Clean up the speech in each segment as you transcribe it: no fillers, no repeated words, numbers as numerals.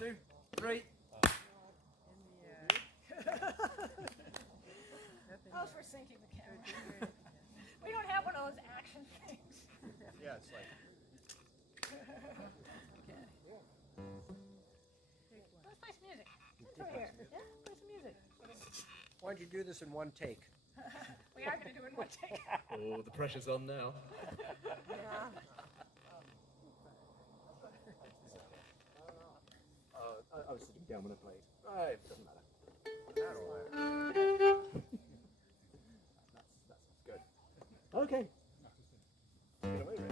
2, 3. Those for syncing the camera. We don't have one of those action things. Yeah, it's like. Let's play some music. It's over here. Yeah, play some music. Why don't you do this in one take? We are going to do it in one take. Oh, the pressure's on now. I was sitting down when I played. It doesn't matter. That's good. Okay. Take it away, Ray.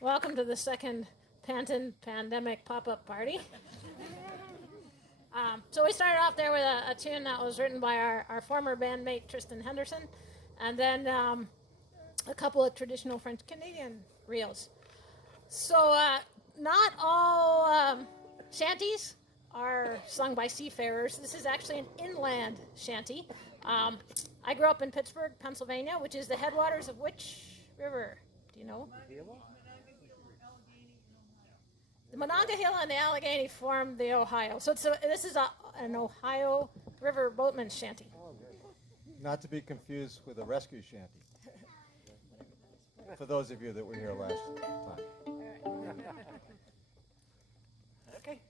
Welcome to the second Panton pandemic pop-up party. So we started off there with a tune that was written by our former bandmate Tristan Henderson, and then a couple of traditional French Canadian reels. So, not all shanties are sung by seafarers. This is actually an inland shanty. I grew up in Pittsburgh, Pennsylvania, which is the headwaters of which river? Do you know? The Monongahela and the Allegheny form the Ohio. So this is an Ohio River boatman's shanty. Not to be confused with a rescue shanty. For those of you that were here last time. Okay.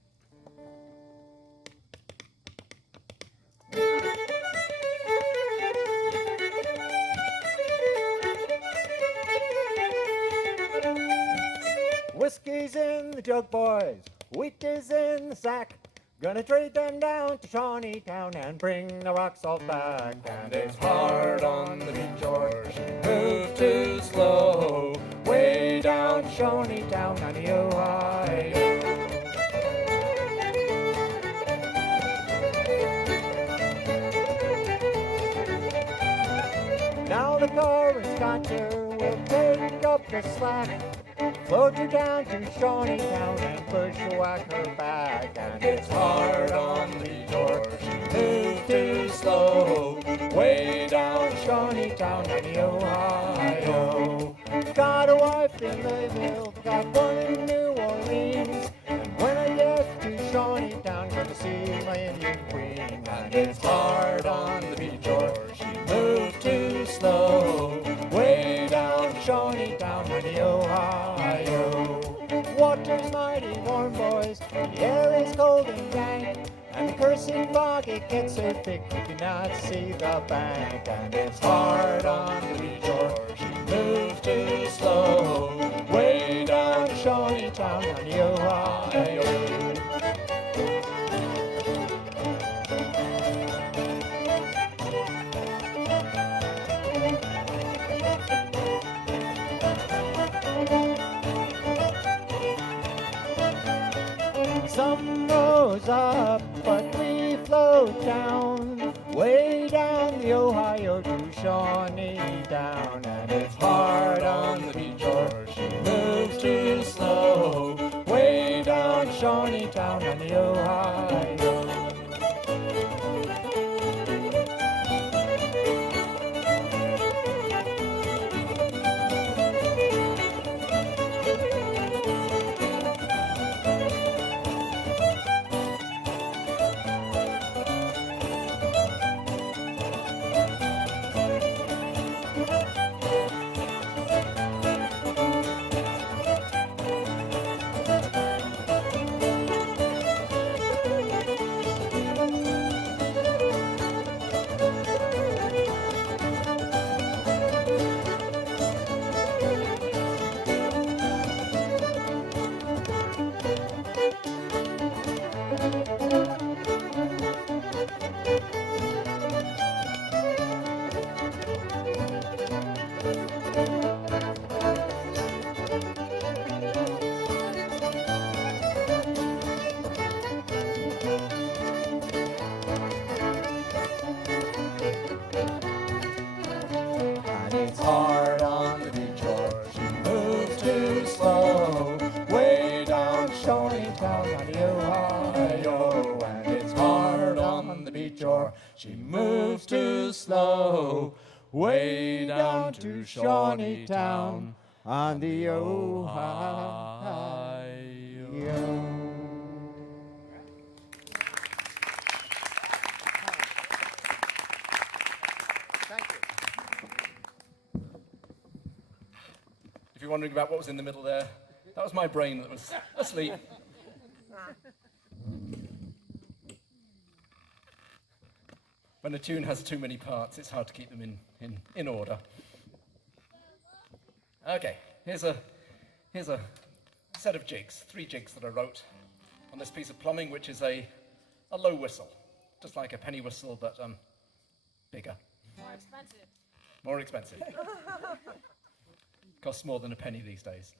Whiskey's in the jug, boys. Wheat is in the sack. Gonna trade them down to Shawneetown and bring the rock salt back. And it's hard on the beach, George. Move too slow. Way down Shawneetown on the Ohio. Now the current's got her, we'll take up the slack. Float her down to Shawneetown and bushwhack her back. And it's hard on the beach, George. Move too slow. Way down Shawneetown on the Ohio. Got a wife in Louisville, got one in New Orleans. And when I get to Shawneetown, gonna see my Indian queen. And it's hard on the beach, George. Move too slow. Way down Shawneetown on the Ohio. Water's mighty warm, boys, the air is cold and dank. And the cursing fog, it gets so thick you cannot see the bank. And it's hard on the beach, George. move too slow. Way down Shawneetown on the Ohio. Sun rose up, but we float down, way down the Ohio to Shawneetown. And it's hard on the beach, or she moves too slow, way down Shawneetown on the Ohio. She moves too slow, way down to Shawneetown on the Ohio. Thank you. If you're wondering about what was in the middle there, that was my brain that was asleep. When a tune has too many parts, it's hard to keep them in order. Okay, here's a set of jigs, 3 jigs that I wrote on this piece of plumbing, which is a low whistle, just like a penny whistle, but bigger. More expensive. More expensive. Costs more than a penny these days.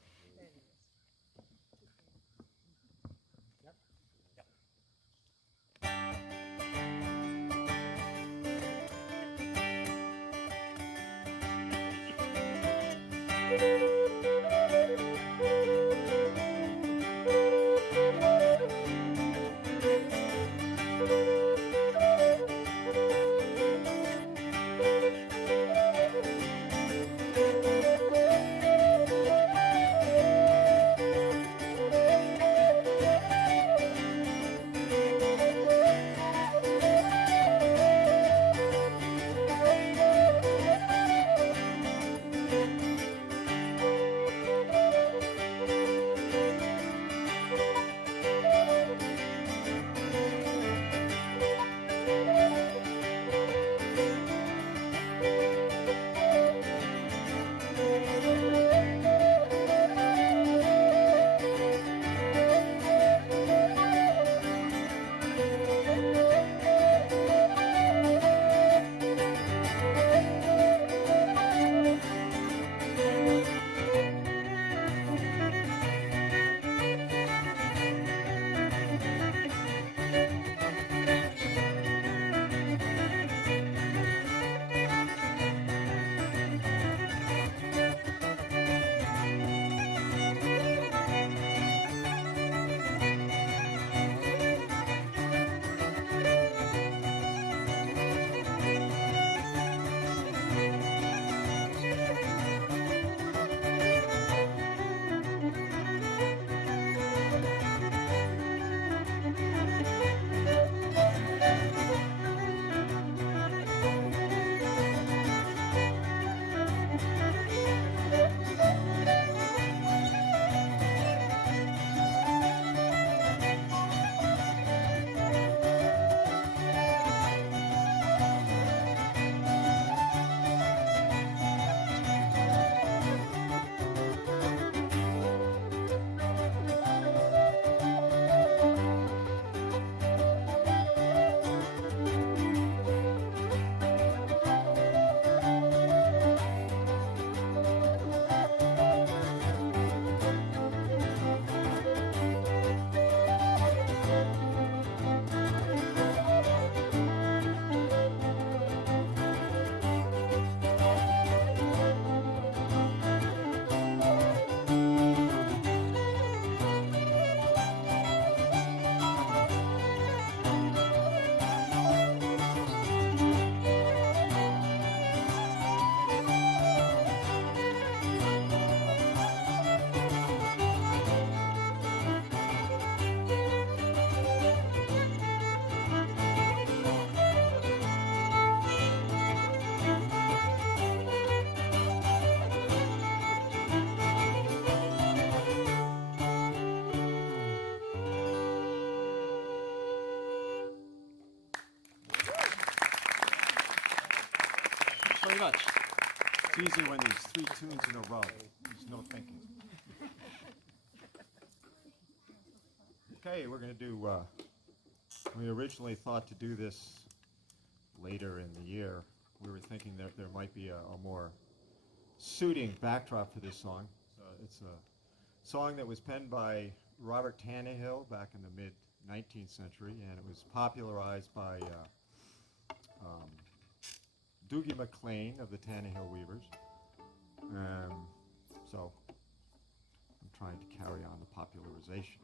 It's easier when there's 3 tunes in a row. There's no thinking. Okay, we're going to do, we originally thought to do this later in the year. We were thinking that there might be a more suiting backdrop for this song. It's a song that was penned by Robert Tannehill back in the mid-19th century, and it was popularized by Doogie McLean of the Tannehill Weavers. So I'm trying to carry on the popularization.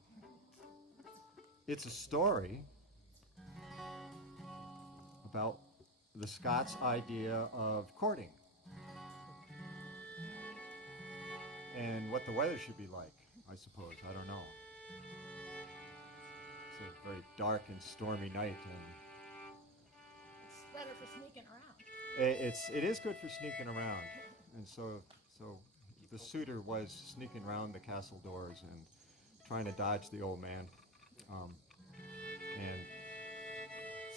It's a story about the Scots' idea of courting and what the weather should be like, I suppose. I don't know. It's a very dark and stormy night, and It's better for sneaking around. it is good for sneaking around. And so the suitor was sneaking around the castle doors and trying to dodge the old man. And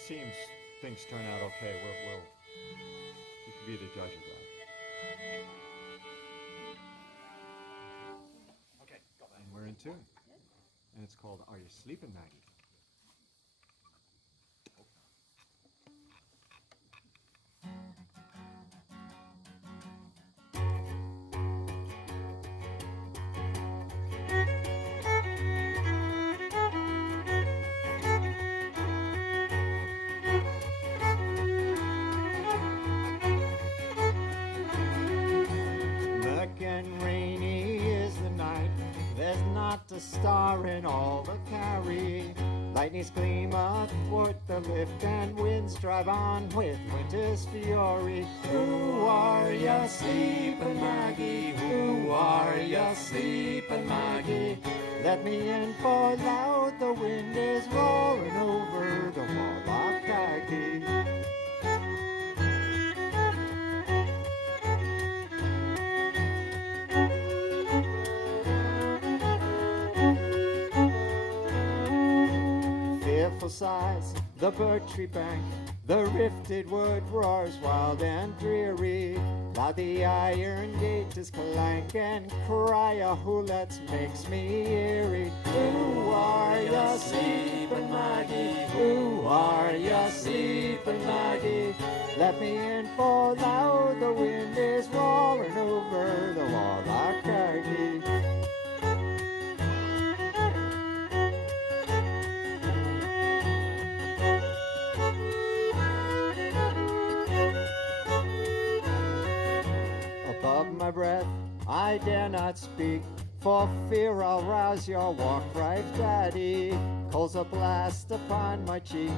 seems things turn out okay. You can be the judge of that. Okay, got that. And we're in tune. And it's called Are You Sleeping, Maggie? A star in all the carry. Lightnings gleam athwart the lift, and winds drive on with winter's fury. Who are ya sleeping, Maggie? Who are ya sleeping, Maggie? Let me in, for loud the wind is roaring over the wall of khaki. Sighs the birch tree bank, the rifted wood roars wild and dreary. Loud the iron gate is clank, and cry a hoolets makes me eerie. Who are ya sleeping, Maggie? Who are ya sleeping, Maggie? Let me in, for loud the wind is roaring over the wall of khaki. My breath, I dare not speak, for fear I'll rouse your walk-right daddy. Coals a blast upon my cheek.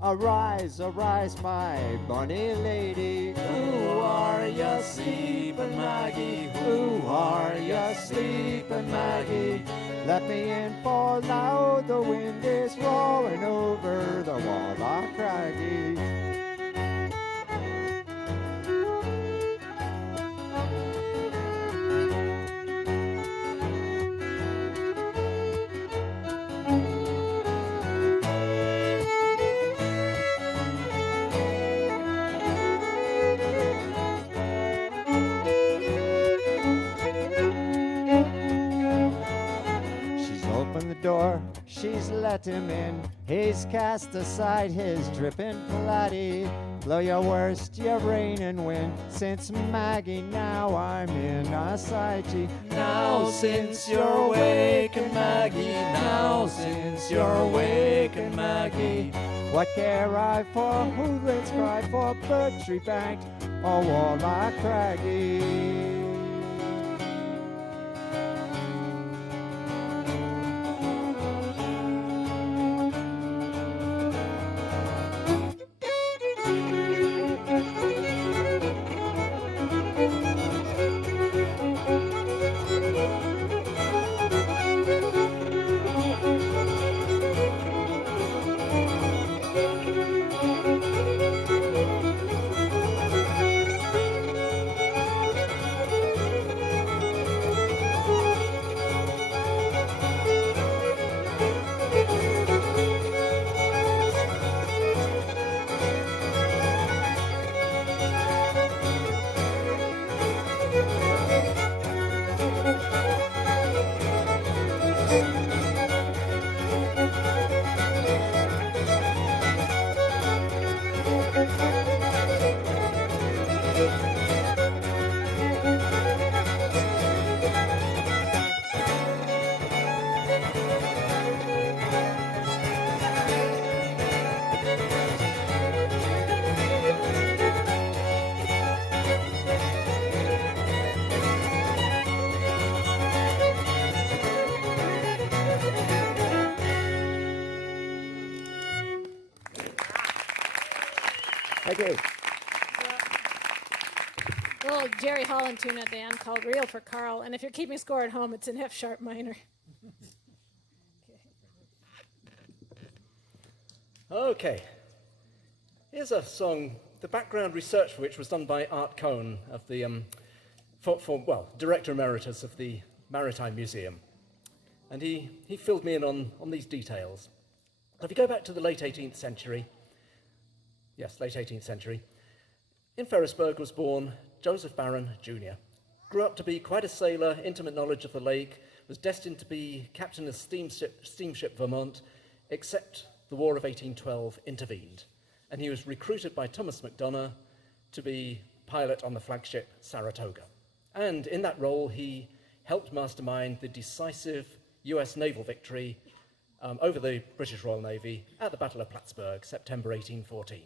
Arise, arise, my bonny lady. Who are ya sleeping, Maggie? Who are ya sleeping, Maggie? Let me in, for loud the wind is roaring over the wall of craggy. Door, she's let him in. He's cast aside his dripping plaidie. Blow your worst, your rain and wind. Since Maggie, now I'm in a sighty. Now since you're waking, Maggie. Now since you're waking, Maggie. What care I for hoodlums cry, for birch tree banked or Warlock craggy? Thank you. A little Jerry Holland tune at the end called Real for Carl, and if you're keeping score at home, it's in F sharp minor. Okay. Here's a song, the background research for which was done by Art Cohn of the, Director Emeritus of the Maritime Museum. And he filled me in on these details. So if you go back to the late 18th century, in Ferrisburgh was born Joseph Barron Jr. Grew up to be quite a sailor, intimate knowledge of the lake, was destined to be captain of steamship Vermont, except the War of 1812 intervened, and he was recruited by Thomas MacDonough to be pilot on the flagship Saratoga. And in that role, he helped mastermind the decisive US naval victory over the British Royal Navy at the Battle of Plattsburgh, September 1814.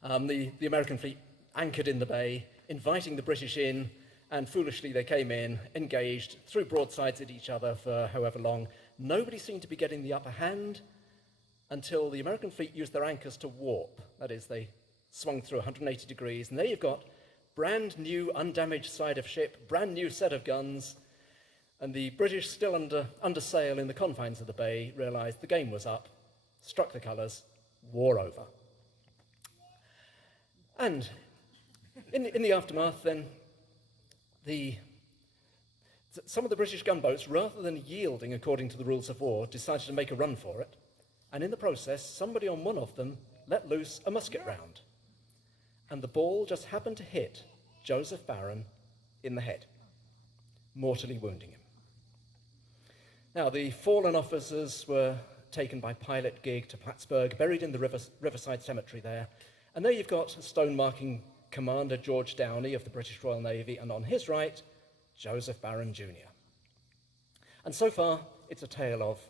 The American fleet anchored in the bay, inviting the British in, and foolishly they came in, engaged, threw broadsides at each other for however long. Nobody seemed to be getting the upper hand until the American fleet used their anchors to warp. That is, they swung through 180 degrees, and there you've got brand new, undamaged side of ship, brand new set of guns, and the British, still under sail in the confines of the bay, realized the game was up, struck the colours, war over. And in the aftermath, then, some of the British gunboats, rather than yielding according to the rules of war, decided to make a run for it. And in the process, somebody on one of them let loose a musket round. And the ball just happened to hit Joseph Barron in the head, mortally wounding him. Now, the fallen officers were taken by pilot gig to Plattsburgh, buried in the Riverside Cemetery there. And there you've got a stone marking Commander George Downey of the British Royal Navy, and on his right, Joseph Barron Jr. And so far, it's a tale of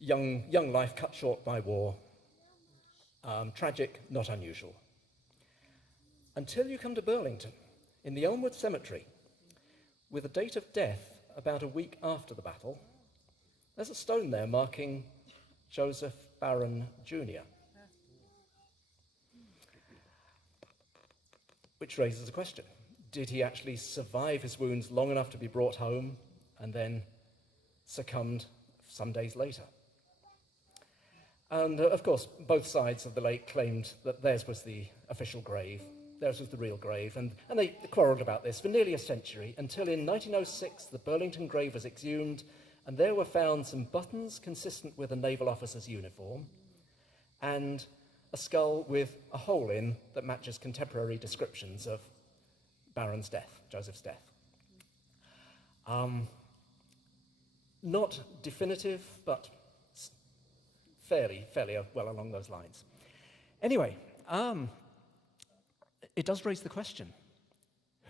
young life cut short by war. Tragic, not unusual. Until you come to Burlington, in the Elmwood Cemetery, with a date of death about a week after the battle, there's a stone there marking Joseph Barron Jr., which raises a question. Did he actually survive his wounds long enough to be brought home and then succumbed some days later? And of course, both sides of the lake claimed that theirs was the official grave, theirs was the real grave, and they quarrelled about this for nearly a century, until in 1906 the Burlington grave was exhumed, and there were found some buttons consistent with a naval officer's uniform, and a skull with a hole in that matches contemporary descriptions of Barron's death, Joseph's death. Not definitive, but fairly well along those lines. Anyway, it does raise the question,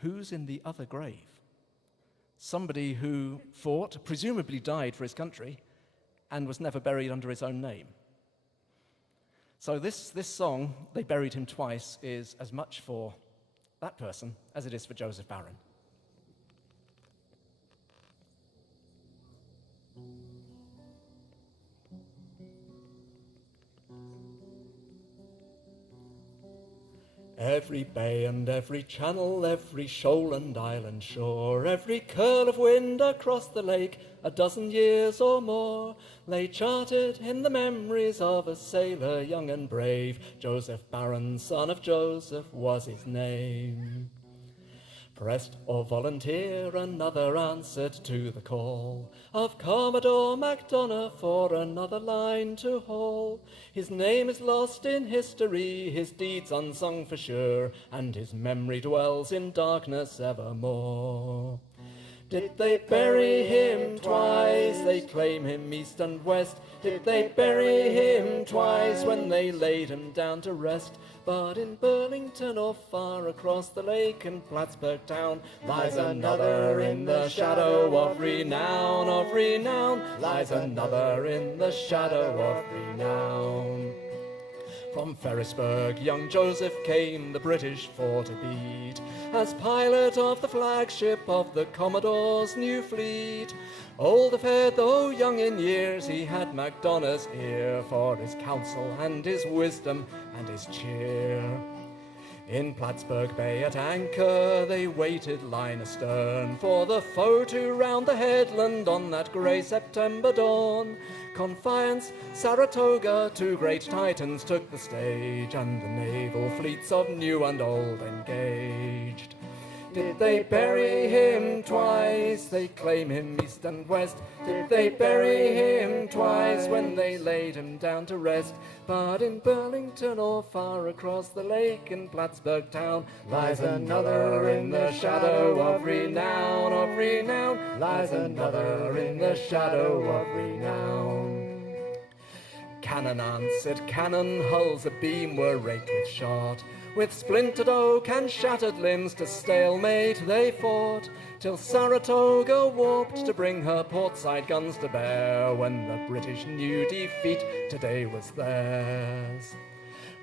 who's in the other grave? Somebody who fought, presumably died for his country, and was never buried under his own name. So this song, They Buried Him Twice, is as much for that person as it is for Joseph Barron. Every bay and every channel, every shoal and island shore, every curl of wind across the lake, a dozen years or more, lay charted in the memories of a sailor young and brave. Joseph Barron, son of Joseph, was his name. Pressed or volunteer, another answered to the call of Commodore MacDonough for another line to haul. His name is lost in history, his deeds unsung for sure, and his memory dwells in darkness evermore. Did they bury him twice? They claim him east and west. Did they bury him twice when they laid him down to rest? But in Burlington or far across the lake in Plattsburgh town lies another in the shadow of renown, lies another in the shadow of renown. From Ferrisburgh, young Joseph came the British for to beat, as pilot of the flagship of the Commodore's new fleet. Old of head, though young in years, he had Macdonough's ear for his counsel and his wisdom and his cheer. In Plattsburgh Bay at anchor they waited line astern for the foe to round the headland on that grey September dawn. Confiance, Saratoga, two great titans took the stage, and the naval fleets of new and old engaged. Did they bury him twice? They claim him east and west. Did they bury him twice when they laid him down to rest? But in Burlington or far across the lake in Plattsburgh town lies another in the shadow of renown, lies another in the shadow of renown. Cannon answered cannon, hulls abeam were raked with shot. With splintered oak and shattered limbs to stalemate they fought, till Saratoga warped to bring her portside guns to bear, when the British knew defeat today was theirs.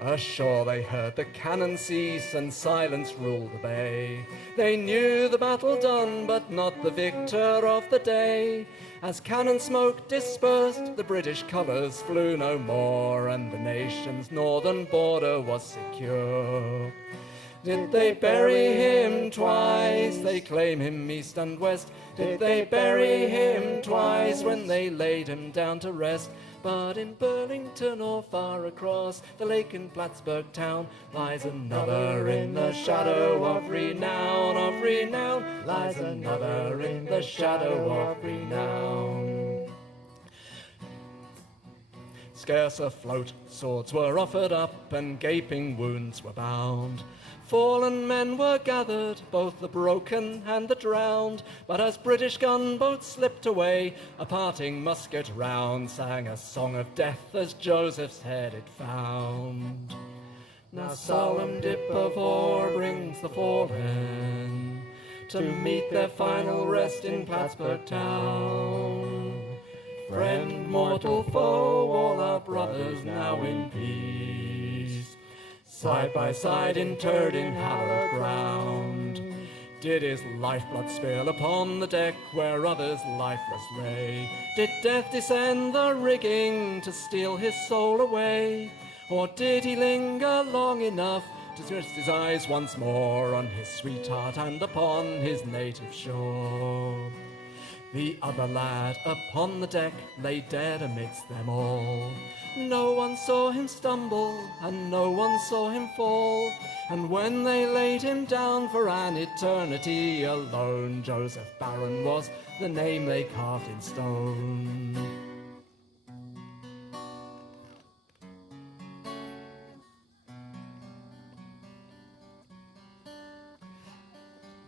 Ashore they heard the cannon cease and silence rule the bay. They knew the battle done, but not the victor of the day. As cannon smoke dispersed, the British colours flew no more, and the nation's northern border was secure. Did they bury him twice? They claim him east and west. Did they bury him twice when they laid him down to rest? But in Burlington or far across the lake in Plattsburgh town lies another in the shadow of renown, lies another in the shadow of renown. Scarce afloat, swords were offered up and gaping wounds were bound. Fallen men were gathered, both the broken and the drowned, but as British gunboats slipped away, a parting musket round sang a song of death as Joseph's head it found. Now solemn dip of ore brings the fallen to meet their final rest in Plattsburgh town. Friend, mortal foe, all our brothers now in peace, side by side interred in hallowed ground. Did his lifeblood spill upon the deck where others lifeless lay? Did death descend the rigging to steal his soul away? Or did he linger long enough to rest his eyes once more on his sweetheart and upon his native shore? The other lad upon the deck lay dead amidst them all. No one saw him stumble, and no one saw him fall. And when they laid him down for an eternity alone, Joseph Barron was the name they carved in stone.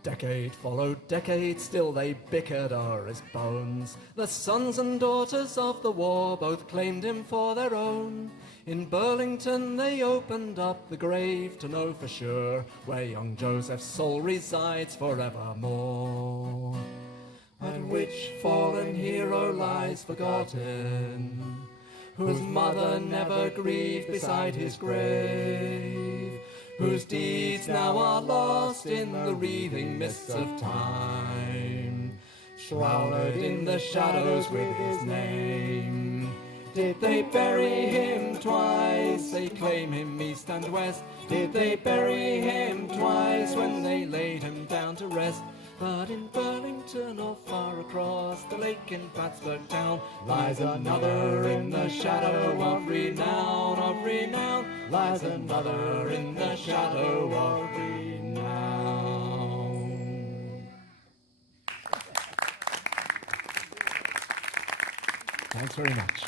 Decade followed decade, still they bickered o'er his bones. The sons and daughters of the war both claimed him for their own. In Burlington they opened up the grave to know for sure where young Joseph's soul resides forevermore. And which fallen hero lies forgotten, whose mother never grieved beside his grave, whose deeds now are lost in the wreathing mists of time, shrouded in the shadows with his name. Did they bury him twice? They claim him east and west. Did they bury him twice when they laid him down to rest? But in Burlington or far across the lake in Plattsburgh town lies another in the shadow of renown, lies another in the shadow of renown. Thanks very much.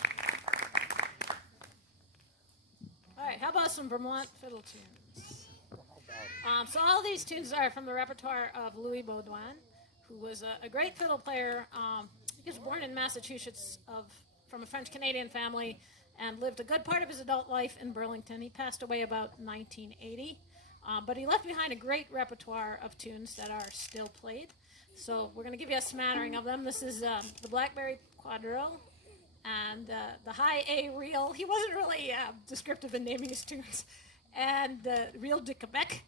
All right, how about some Vermont fiddle tunes? So all these tunes are from the repertoire of Louis Baudouin, who was a great fiddle player. He was born in Massachusetts from a French-Canadian family and lived a good part of his adult life in Burlington. He passed away about 1980, but he left behind a great repertoire of tunes that are still played. So we're going to give you a smattering of them. This is the Blackberry Quadrille, and the high A reel. He wasn't really descriptive in naming his tunes, and Reel de Quebec,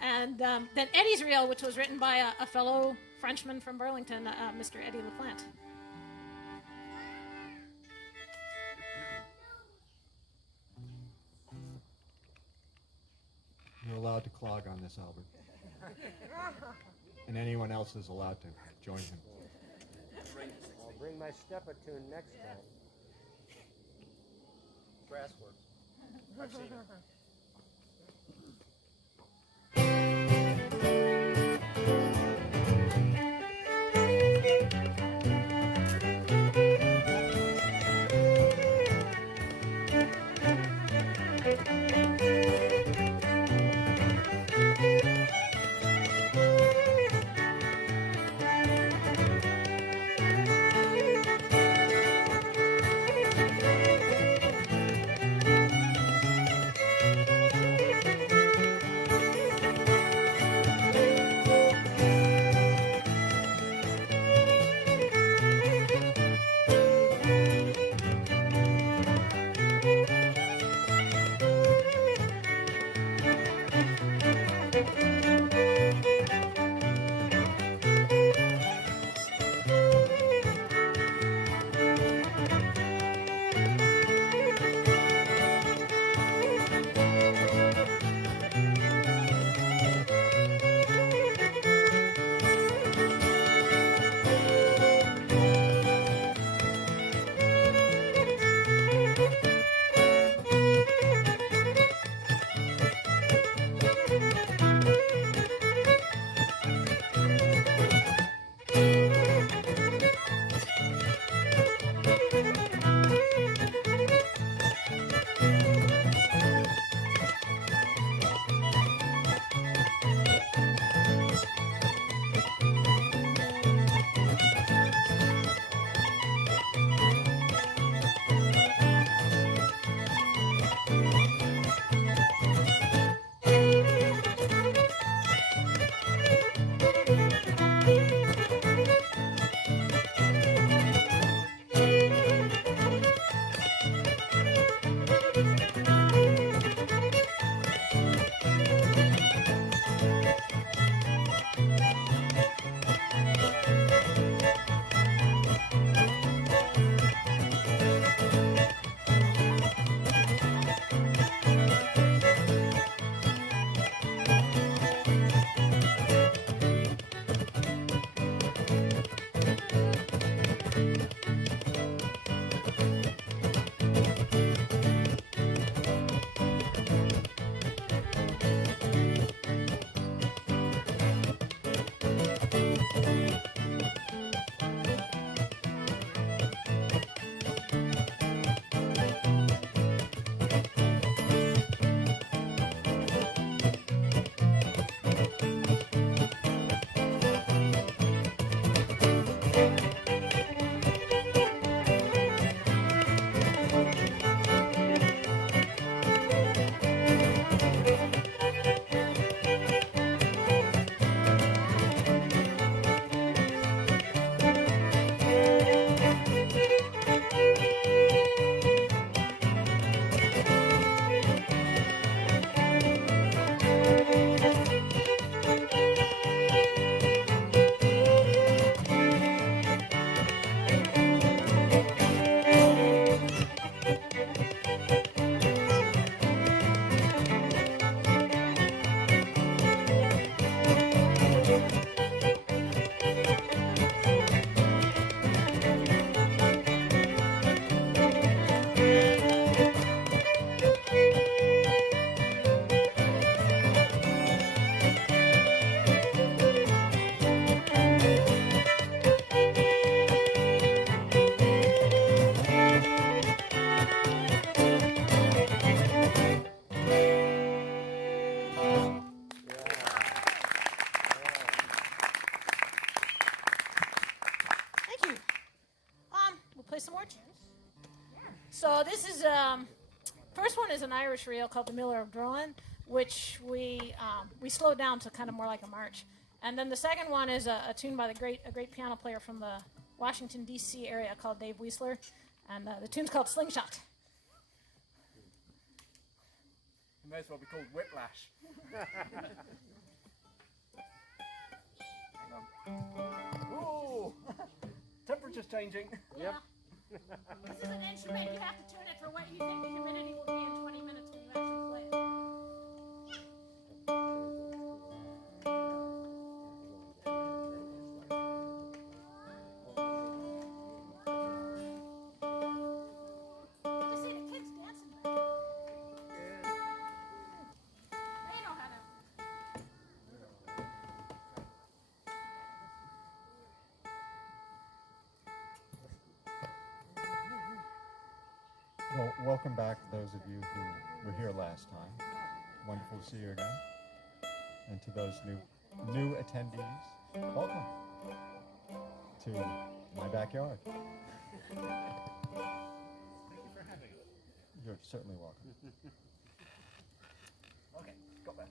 and then Eddie's reel, which was written by a fellow Frenchman from Burlington, Mr. Eddie LaPlante. You're allowed to clog on this, Albert. And anyone else is allowed to join him. I'll bring my stepper tune next time. Brass works. I've seen it. Some more tunes. So this is first one is an Irish reel called the Miller of Drogheda, which we slowed down to kind of more like a march. And then the second one is a tune by a great piano player from the Washington D.C. area called Dave Weisler, And the tune's called Slingshot. It may as well be called Whiplash. Ooh, temperature's changing. Yep. This is an instrument. You have to tune it for what you think the humidity will be in 20 minutes when you actually play it. Just see the kids dancing back. They know how to. Well, welcome back to those of you who were here last time. Wonderful to see you again. And to those new attendees, welcome to my backyard. Thank you for having us. You're certainly welcome. Okay, got there.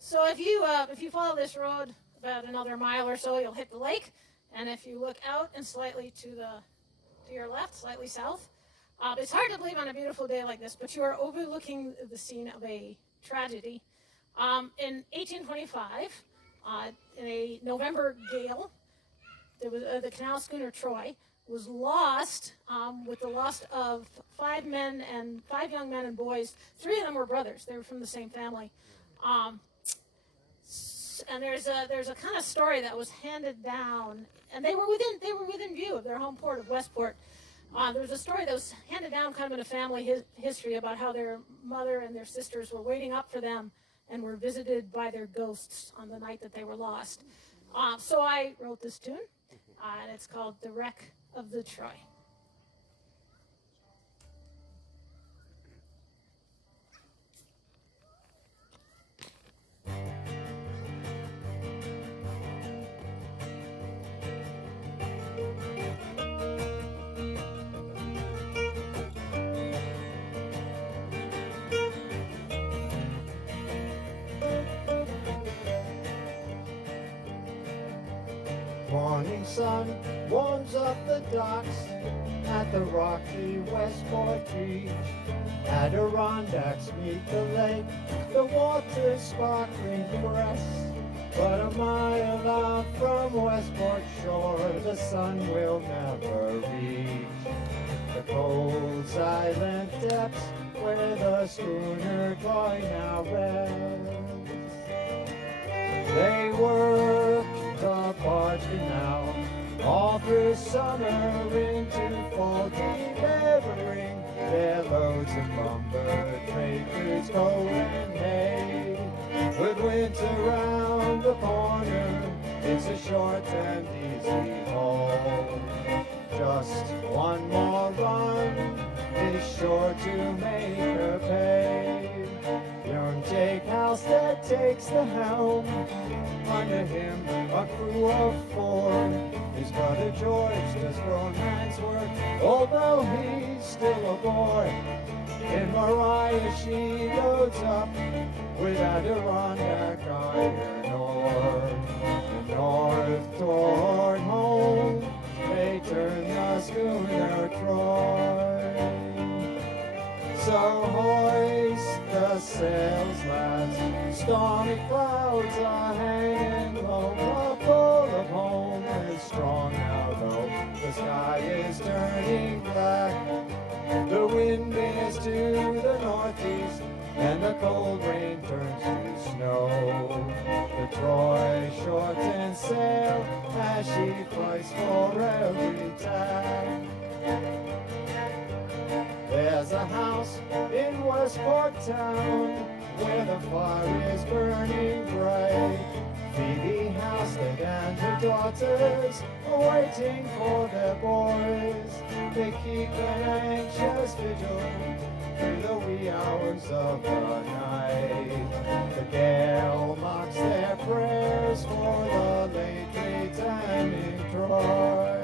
So if you follow this road about another mile or so, you'll hit the lake. And if you look out and slightly to your left, slightly south, It's hard to believe on a beautiful day like this, but you are overlooking the scene of a tragedy. In 1825, in a November gale, there was the canal schooner Troy was lost with the loss of 5 young men and boys. 3 of them were brothers. They were from the same family. And there's a kind of story that was handed down, and they were within view of their home port of Westport. There was a story that was handed down kind of in a family history about how their mother and their sisters were waiting up for them and were visited by their ghosts on the night that they were lost. So I wrote this tune, and it's called The Wreck of the Troy. Morning sun warms up the docks at the rocky Westport beach. Adirondacks meet the lake, the water's sparkling fresh. But a mile out from Westport shore, the sun will never reach the cold, silent depths where the schooner Troy now rests. They work the barge canal all through summer into fall, delivering their loads of lumber, trade goods, coal and hay. With winter round the corner, it's a short and easy haul. Just one more run is sure to make her pay. Young Jake Halstead takes the helm. Under him, a crew of 4. His brother George does grown man's work, although he's still a boy. In Mariah, she loads up with Adirondack iron ore. The north toward home, they turn the schooner Troy. So hoist the sails, lads, stormy clouds are hanging low. The pull of home is strong now, though the sky is turning black. The wind is to the northeast, and the cold rain turns to snow. The Troy shortens sail as she fights for every tack. There's a house in Westport town where the fire is burning bright. Phoebe Halstead and her daughters are waiting for their boys. They keep an anxious vigil through the wee hours of the night. The gale mocks their prayers for the late returning Troy.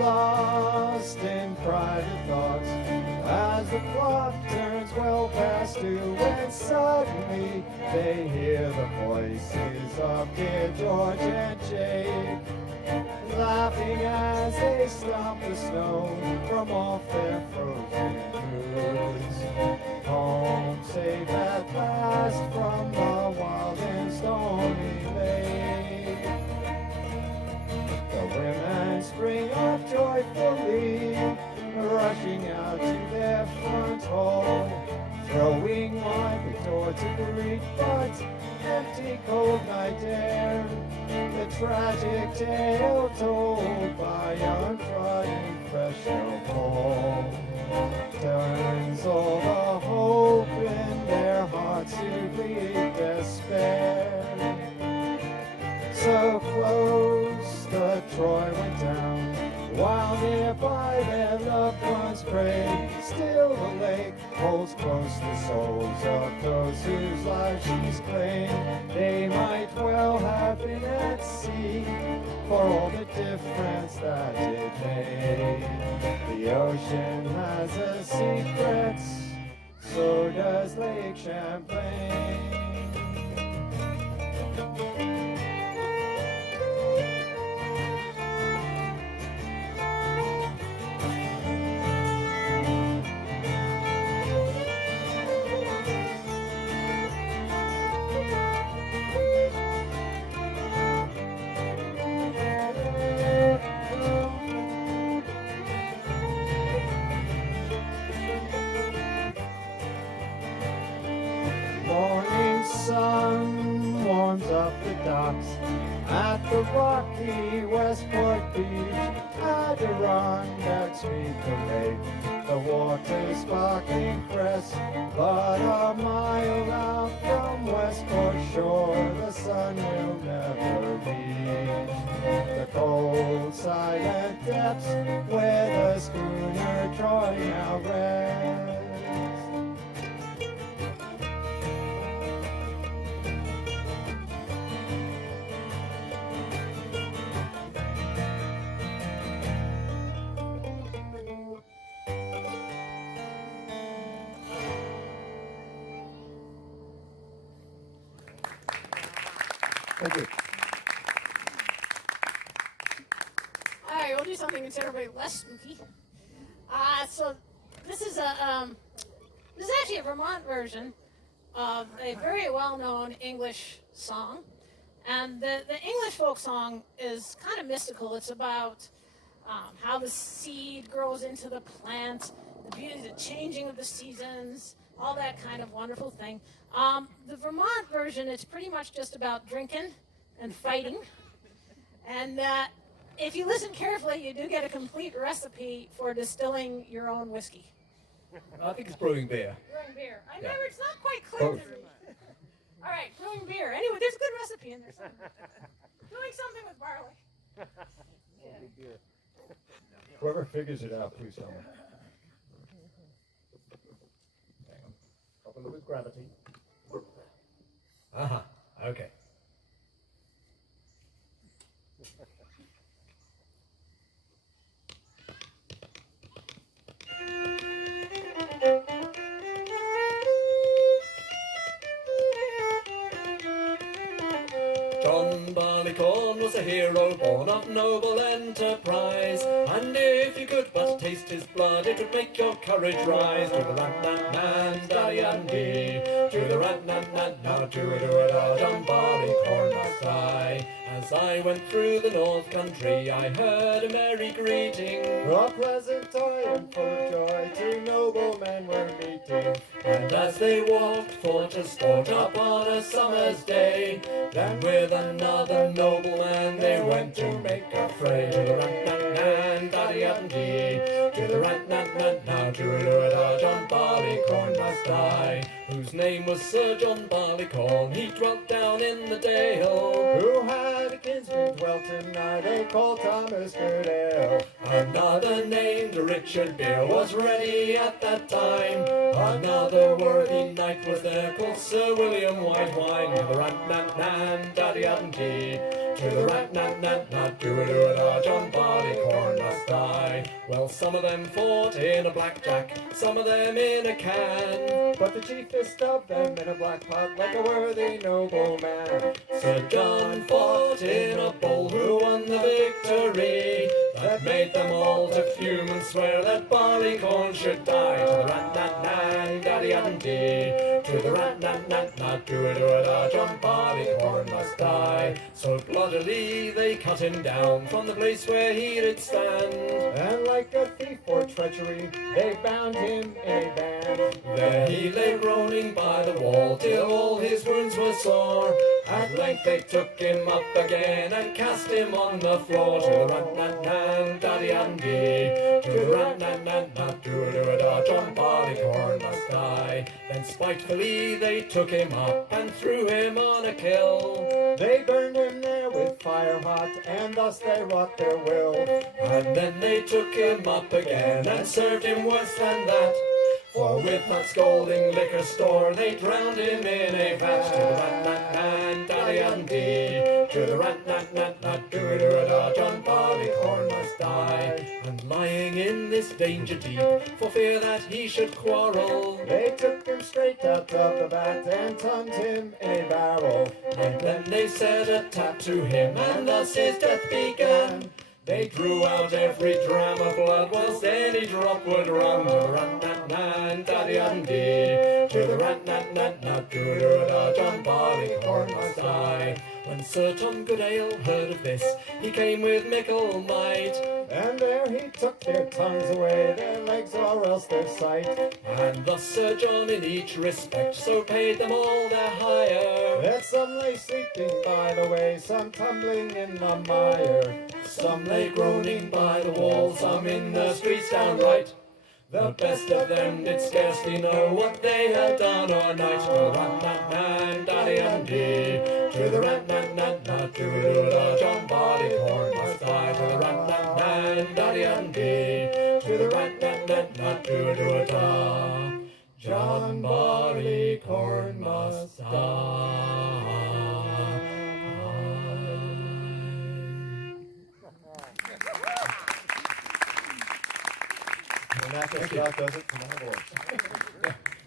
Lost in private thoughts as the clock turns well past 2, when suddenly they hear the voices of dear George and Jake, laughing as they stomp the snow from off their frozen boots. Home safe at last from the wild and stormy lake. The women spring up joyfully, rushing out to their front hall, throwing wide the door to greet, but empty cold night air. The tragic tale told by untrodden fresh no more turns all the hope in their hearts to bleak despair. So close the Troy went down, while nearby their loved ones prayed. Still the lake holds close the souls of those whose lives she's claimed. They might well have been at sea for all the difference that it made. The ocean has its secrets, so does Lake Champlain. rocky Westport Beach, Adirondacks meet the lake. The water's sparkling crest, but a mile out from Westport shore, the sun will never reach. The cold, silent depths where the schooner Troy now rests. Thank you. All right, we'll do something considerably less spooky. So this is actually a Vermont version of a very well-known English song, and the English folk song is kind of mystical. It's about how the seed grows into the plant, the beauty, the changing of the seasons, all that kind of wonderful thing. The Vermont version is pretty much just about drinking and fighting. And if you listen carefully, you do get a complete recipe for distilling your own whiskey. I think it's brewing beer. Brewing beer. It's not quite clear to me. All right, brewing beer. Anyway, there's a good recipe in there somewhere. Doing something with barley. Whoever figures it out, please tell me. Couple with gravity. Uh-huh. Okay. John Barleycorn was a hero born of noble enterprise, and if you could but taste his blood, it would make your courage rise. To the rat-nan-nan, daddy-and-dee, to the rat-nan-nan-na, do-a-do-a-da, John Barleycorn must die. As I went through the north country, I heard a merry greeting, A pleasant time full of joy, two noblemen were meeting. and as they walked for to sport up on a summer's day, then with another nobleman they went to make a fray. To the rat-nan-nan, daddy-and-dee, to the rat-nan-nan-na, do-a-do-a-da, John Barleycorn must die. Whose name was Sir John Barleycorn, he dwelt down in the dale, Who had a kinsman dwelt tonight, they called Thomas Goodale. another named Richard Beer was ready at that time. Another worthy knight was there called Sir William Whitewine. To the rat-nan-nan, daddy-and-dee, to the rat-nan-nan-na, do-a-do-a-da, John Barleycorn must die. Well, some of them fought in a blackjack, some of them in a can, But the chiefest of them in a black pot, like a worthy nobleman. Sir John fought in a bowl, who won the victory that made them all to fume and swear that Barleycorn should die. To the rat-nan-nan, daddy-and-dee, to the rat-nan-nan-na, do-a-do-a-da, John Barleycorn must die. So bloodily they cut him down from the place where he did stand. And like a thief for treachery, they bound him in a band. There he lay groaning by the wall till all his wounds were sore. At length they took him up again and cast him on the floor. To the rat-nan-nan, daddy-and-dee, to the rat-nan-nan-na, do-a-do-a-da, John Barleycorn must die. Then spitefully they took him up and threw him on a kill. They burned him there with fire hot, and thus they wrought their will. And then they took him up again and served him worse than that. For with that scalding liquor store they drowned him in a vat. To the rat-nan-nan, daddy-and-dee, to the rat-nan-nan-na, do-a-do-a-da, John Barleycorn must die. And lying in this danger deep, for fear that he should quarrel, They took him straight out of the vat and tongued him in a barrel. and then they set a tap to him, and thus his death began. They drew out every dram of blood, whilst any drop would run. To the rat-nan-nan, daddy-and-dee, to the rat-nat-nat-nat, doo-doo-da, John Barleycorn must die. When Sir Tom Goodale heard of this, he came with mickle might, And there he took their tongues away, their legs or else their sight. and thus Sir John in each respect so paid them all their hire. That some lay sleeping by the way, some tumbling in the mire. Some lay groaning by the wall, some in the streets downright. The best of them did scarcely know what they had done or night. To the rat-nat-nat, daddy-um-dee, to the rat-nat-nat-nat, doo-doo-da, John Barleycorn must die. To the rat-nat-nat, daddy-um-dee, to the rat-nat-nat-nat, doo-doo-da, John Barleycorn must die. And that just about does it for my voice.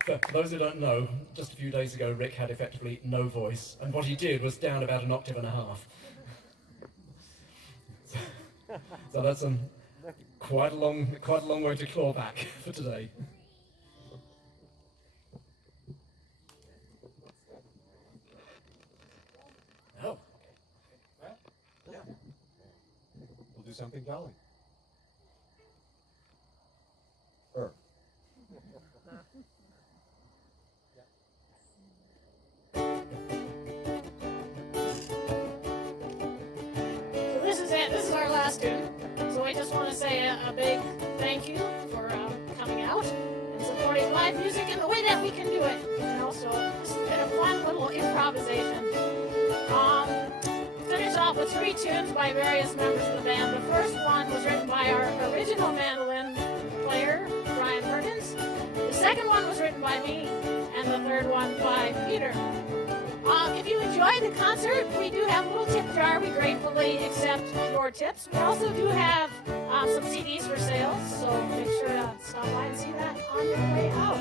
For those who don't know, just a few days ago, Rick had effectively no voice, and what he did was down about an octave and a half. So that's quite a long way to claw back for today. Oh, We'll do something jolly. So this is it. This is our last tune. So I just want to say a big thank you for coming out and supporting live music in the way that we can do it. You know, so this has been a fun little improvisation. Finish off with 3 tunes by various members of the band. The first one was written by our original mandolin player, Brian Perkins. The second one was written by me, and the third one by Peter. If you enjoyed the concert, we do have a little tip jar. We gratefully accept your tips. We also do have some CDs for sale, so make sure to stop by and see that on your way out.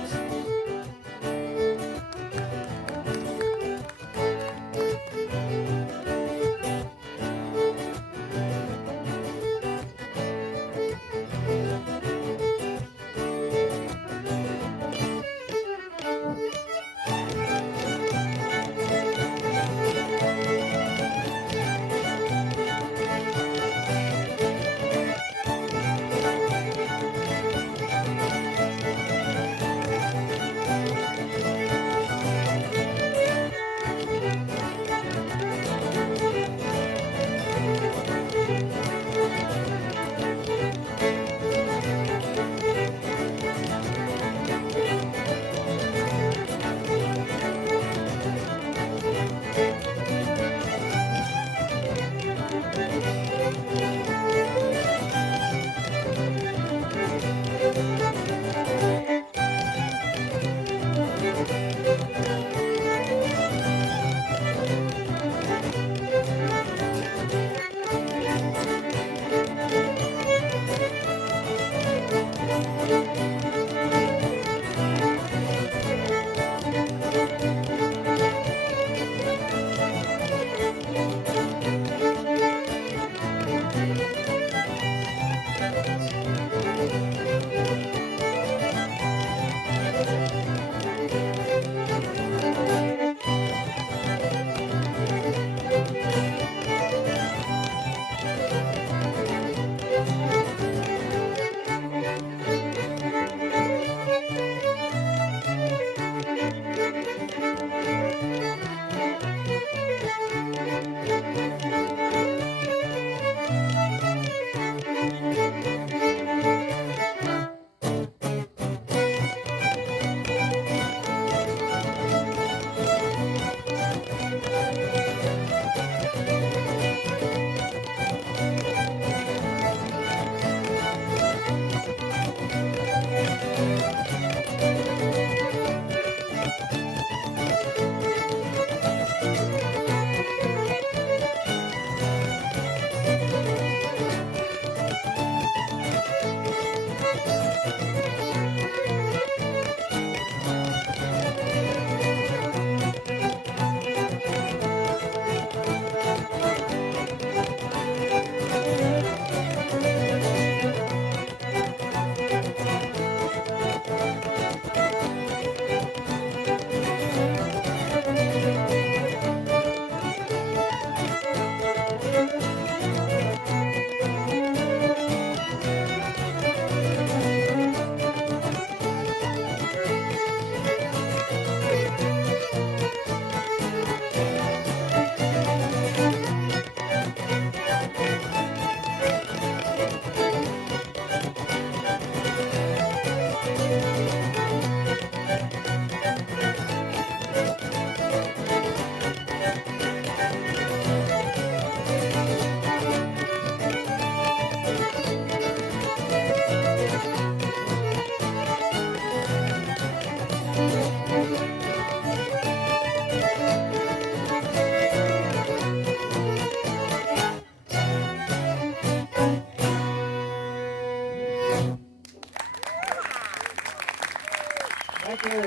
Thank you.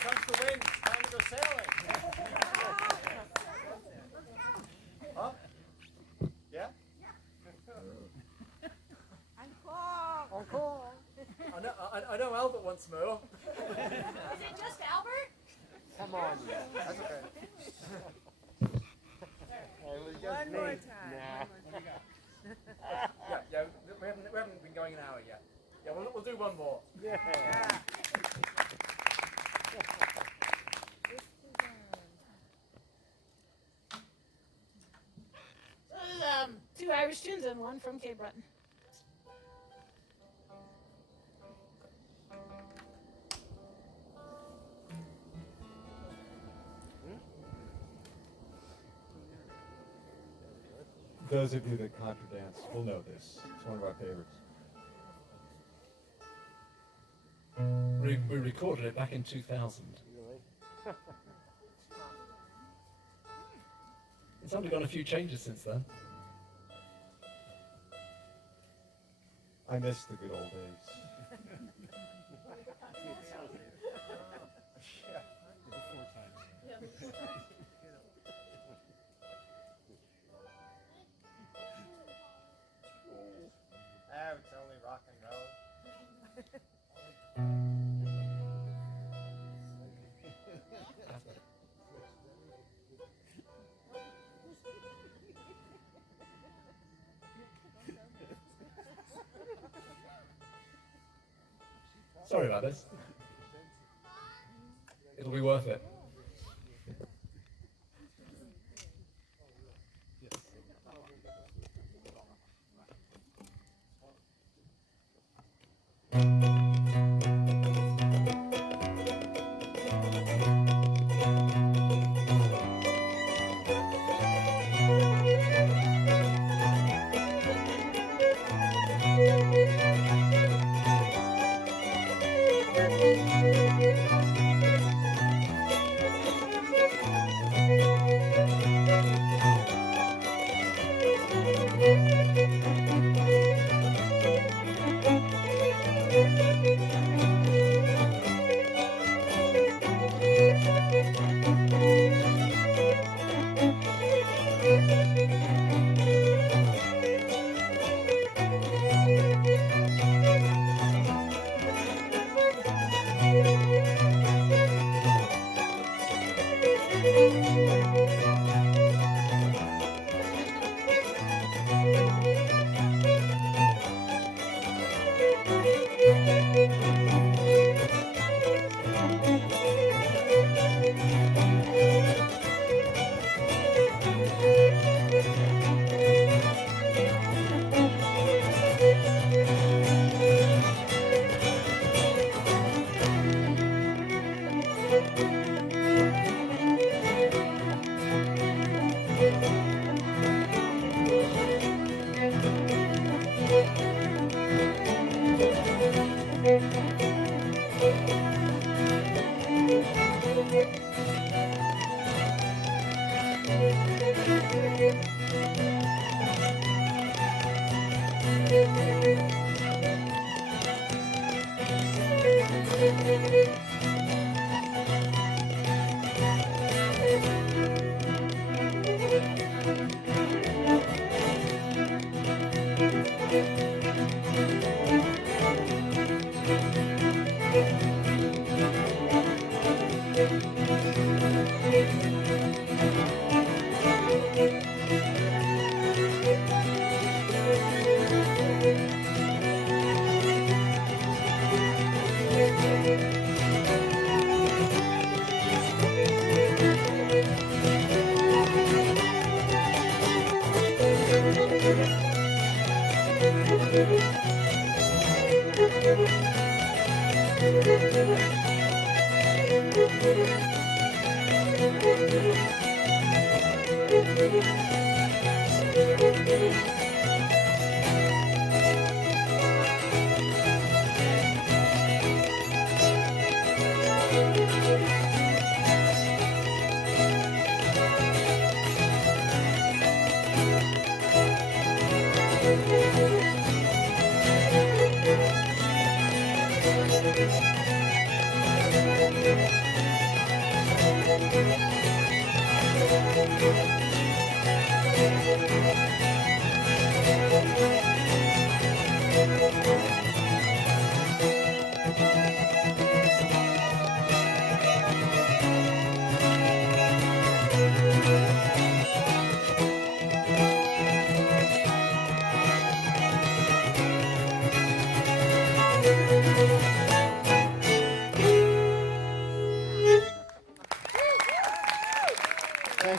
Comes the wind, it's time to go sailing. Huh? Yeah? Encore. I know Albert wants more. Is it just Albert? Come on. That's okay. It was just One me. more time. Nah. Yeah, we haven't been going an hour yet. Yeah, we'll do one more. Yeah. So, two Irish tunes and one from Cape Breton. Those of you that contra dance will know this. It's one of our favorites. We recorded it back in 2000. Really? It's undergone a few changes since then. I miss the good old days. Oh, it's only rock and roll. Sorry about this. It'll be worth it.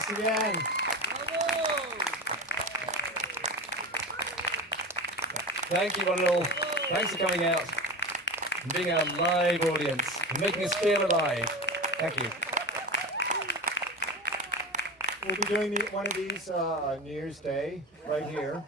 Thanks again. Thank you, one and all. Thanks for coming out and being our live audience and making us feel alive. Thank you. We'll be doing one of these New Year's Day right here.